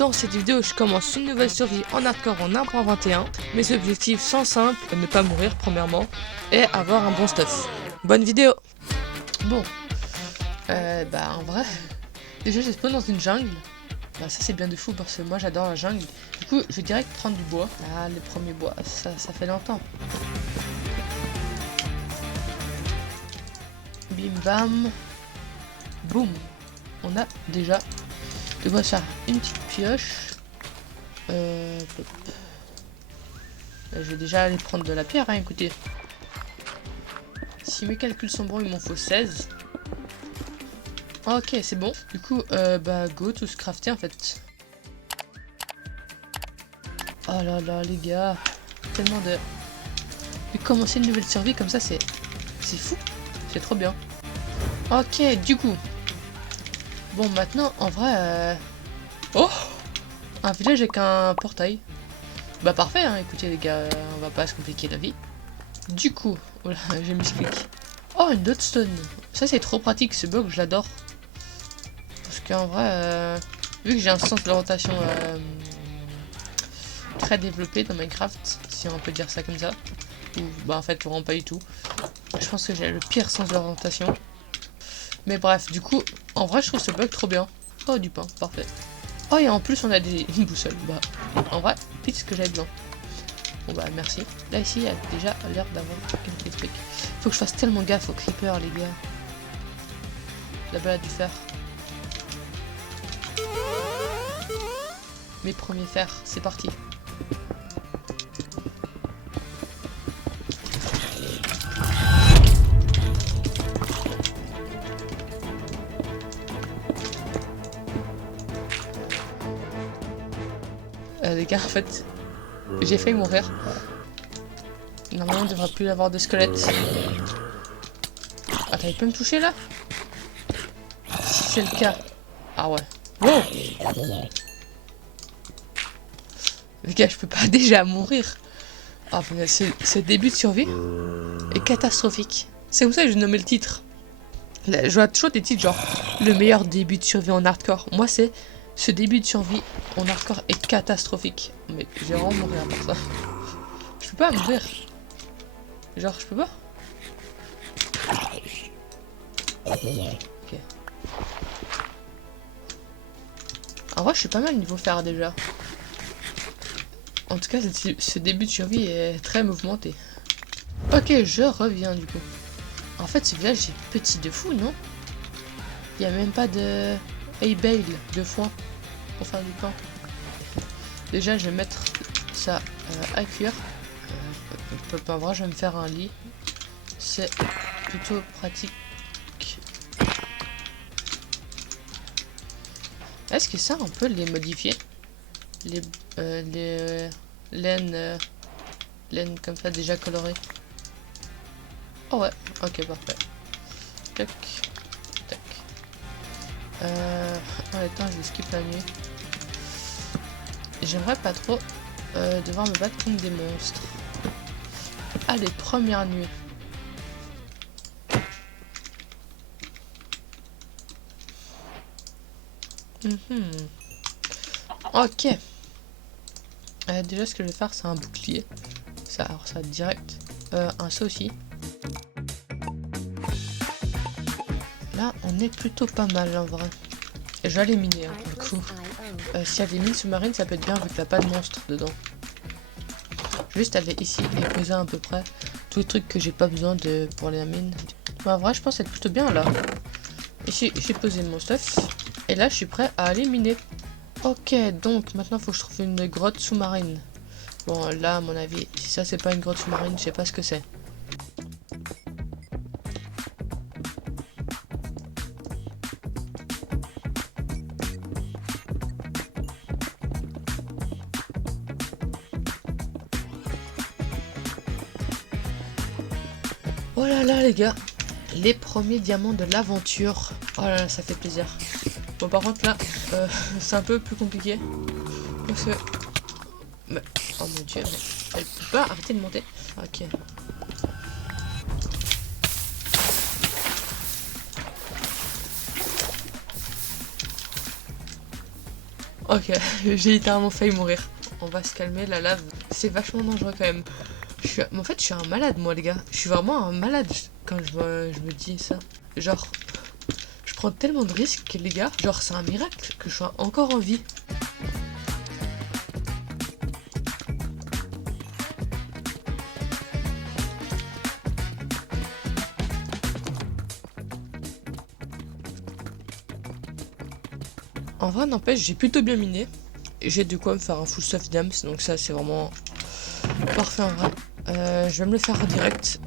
Dans cette vidéo, je commence une nouvelle survie en hardcore en 1.21. Mes objectifs sont simples, ne pas mourir premièrement, et avoir un bon stuff. Bonne vidéo. Bon, en vrai, déjà j'ai spawn dans une jungle. Bah ça c'est bien de fou parce que moi j'adore la jungle. Du coup, je vais direct prendre du bois. Ah, les premiers bois, ça fait longtemps. Bim bam. Boum. On a déjà de quoi ça. Une petite pioche. Je vais déjà aller prendre de la pierre, hein, écoutez. Si mes calculs sont bons, il m'en faut 16. Ok, c'est bon. Du coup, go to se crafter en fait. Oh là là, les gars. Tellement de commencer une nouvelle survie comme ça, c'est fou. C'est trop bien. Ok, du coup. Bon, maintenant, en vrai... Oh, un village avec un portail. Bah parfait, hein, écoutez les gars, on va pas se compliquer la vie. Du coup, voilà, j'ai mis ce clic. Oh, une Dotstone. Ça c'est trop pratique, ce bug, je l'adore. Parce qu'en vrai, vu que j'ai un sens de l'orientation très développé dans Minecraft, si on peut dire ça comme ça. Ou bah en fait, vraiment pas du tout. Je pense que j'ai le pire sens de l'orientation. Mais bref, du coup, en vrai, je trouve ce bug trop bien. Oh, du pain, parfait. Oh, et en plus, on a une boussole. Bah, en vrai, pile ce que j'avais besoin. Bon, bah, merci. Là, ici, il y a déjà l'air d'avoir quelques trucs. Faut que je fasse tellement gaffe aux creepers, les gars. La balade du fer. Mes premiers fers, c'est parti. Les gars, en fait, j'ai failli mourir. Normalement, on devrait plus avoir de squelette. Ah, t'avais pas me toucher là? Si c'est le cas. Ah ouais. Wow. Les gars, je peux pas déjà mourir. Ah, ce début de survie est catastrophique. C'est comme ça que j'ai nommé le titre. Là, je vois toujours des titres genre le meilleur début de survie en hardcore. Moi, c'est ce début de survie en hardcore est catastrophique. Mais j'ai vraiment mourir pour ça. Je peux pas mourir. Genre, je peux pas. Ok. En vrai, je suis pas mal niveau fer déjà. En tout cas, ce début de survie est très mouvementé. Ok, je reviens du coup. En fait, ce village est petit de fou, non? Il n'y a même pas de hay bale de foin pour faire du pain. Déjà, je vais mettre ça à cuire. En vrai, je vais me faire un lit. C'est plutôt pratique. Est-ce que ça, on peut les modifier? Les laines comme ça déjà colorées. Oh ouais, ok, parfait. Tac, tac. Attends, je vais skip la nuit. J'aimerais pas trop devoir me battre contre des monstres. Allez, première nuit. Ok. Déjà, ce que je vais faire, c'est un bouclier. Ça, alors ça direct. Un saut aussi. Là, on est plutôt pas mal en vrai. Et je vais aller miner, hein, pour le coup. S'il y a des mines sous-marines, ça peut être bien vu qu'il n'y a pas de monstres dedans. Juste aller ici et poser à peu près tous les trucs que j'ai pas besoin de pour les mines. En vrai, je pense être plutôt bien là. Ici, j'ai posé mon stuff. Et là, je suis prêt à aller miner. Ok, donc maintenant, il faut que je trouve une grotte sous-marine. Bon, là, à mon avis, si ça, c'est pas une grotte sous-marine, je sais pas ce que c'est. Oh là là, les gars. Les premiers diamants de l'aventure. Oh là là, ça fait plaisir. Bon, par contre, là, c'est un peu plus compliqué. Parce que... Mais... Oh mon dieu, mais... Elle peut pas arrêter de monter. Ok. Ok, j'ai littéralement failli mourir. On va se calmer, la lave, c'est vachement dangereux quand même. En fait, je suis un malade, moi, les gars. Je suis vraiment un malade quand je me dis ça. Genre, je prends tellement de risques, les gars. Genre, c'est un miracle que je sois encore en vie. En vrai, n'empêche, j'ai plutôt bien miné. J'ai de quoi me faire un full stuff diams, donc ça, c'est vraiment parfait en vrai. Je vais me le faire en direct.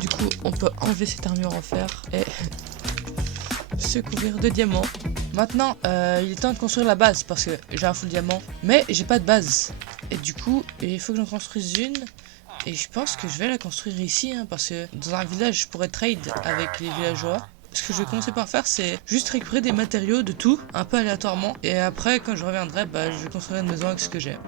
Du coup, on peut enlever cette armure en fer et se couvrir de diamants. Maintenant, il est temps de construire la base parce que j'ai un full diamant, mais j'ai pas de base. Et du coup, il faut que j'en construise une. Et je pense que je vais la construire ici, hein, parce que dans un village, je pourrais trade avec les villageois. Ce que je vais commencer par faire, c'est juste récupérer des matériaux de tout, un peu aléatoirement. Et après, quand je reviendrai, bah, je vais construire une maison avec ce que j'ai.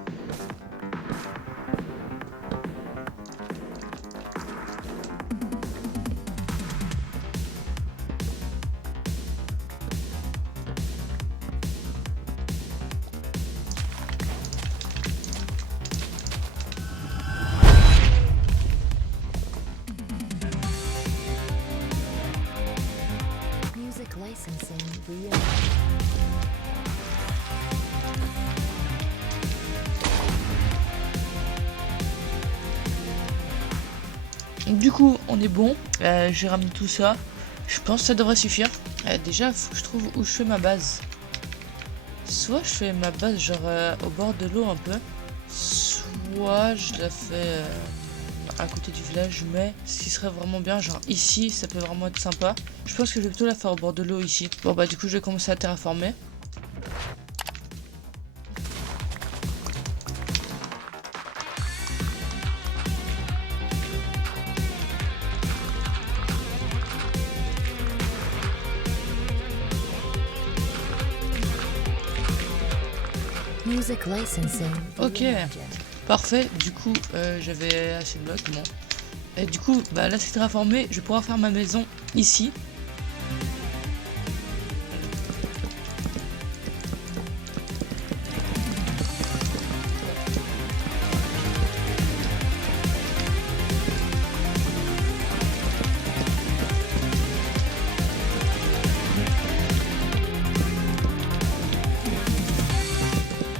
Du coup, on est bon. J'ai ramené tout ça. Je pense que ça devrait suffire. Déjà, faut que je trouve où je fais ma base. Soit je fais ma base genre au bord de l'eau un peu. Soit je la fais à côté du village. Mais ce qui serait vraiment bien, genre ici, ça peut vraiment être sympa. Je pense que je vais plutôt la faire au bord de l'eau ici. Bon bah du coup, je vais commencer à terraformer. Music licensing. Ok, parfait. Du coup, j'avais assez de blocs, bon. Et du coup, bah là c'est terraformé. Je vais pouvoir faire ma maison ici.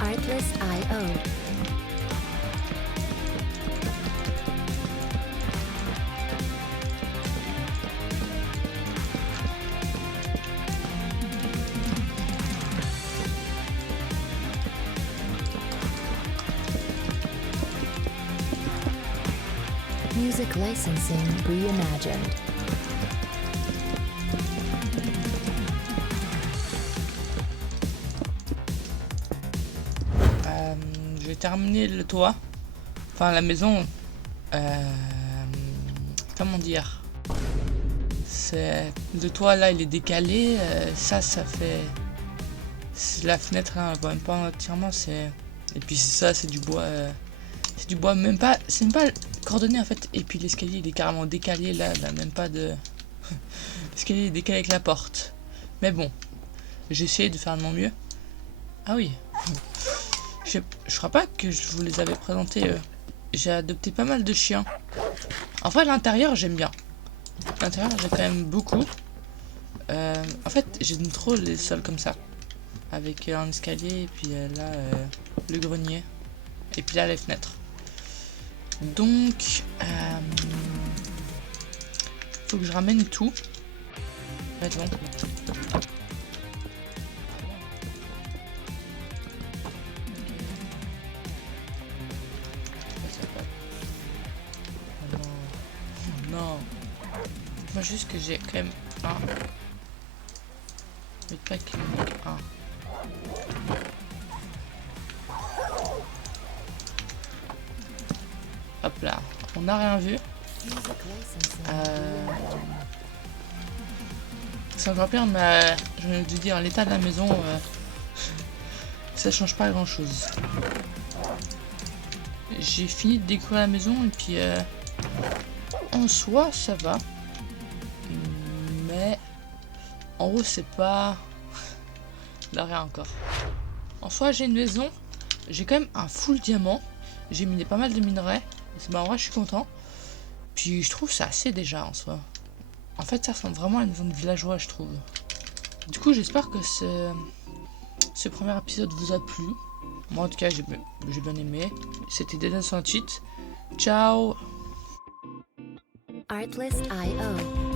Artlist.io. Music licensing reimagined. Je vais terminer le toit. Enfin, la maison. Comment dire? C'est le toit là, il est décalé. Ça fait. La fenêtre, hein, elle voit même pas entièrement. C'est. Et puis ça, c'est du bois. C'est du bois, même pas. C'est même pas coordonné en fait. Et puis l'escalier, il est carrément décalé là. Là, même pas de. L'escalier est décalé avec la porte. Mais bon, j'ai essayé de faire de mon mieux. Ah oui. Je crois pas que je vous les avais présentés. J'ai adopté pas mal de chiens. En vrai, l'intérieur, j'aime bien. L'intérieur, j'ai quand même beaucoup. En fait, j'aime trop les sols comme ça. Avec un escalier, et puis là, le grenier. Et puis là, les fenêtres. Donc, faut que je ramène tout. Maison. Non. Moi juste que j'ai quand même un. Mais pas qu'il me manque un. Hop là. On n'a rien vu. C'est encore pire, mais je vais te dire, l'état de la maison, ça change pas grand chose. J'ai fini de décorer la maison et puis en soi ça va, mais en haut c'est pas De rien encore. En soi, j'ai une maison. J'ai quand même un full diamant. J'ai miné pas mal de minerais. Bah, en vrai, je suis content. Puis, je trouve que c'est assez déjà en soi. En fait, ça ressemble vraiment à une maison de villageois, je trouve. Du coup, j'espère que ce premier épisode vous a plu. Moi, en tout cas, j'ai bien aimé. C'était Dead Ciao. Artlist.io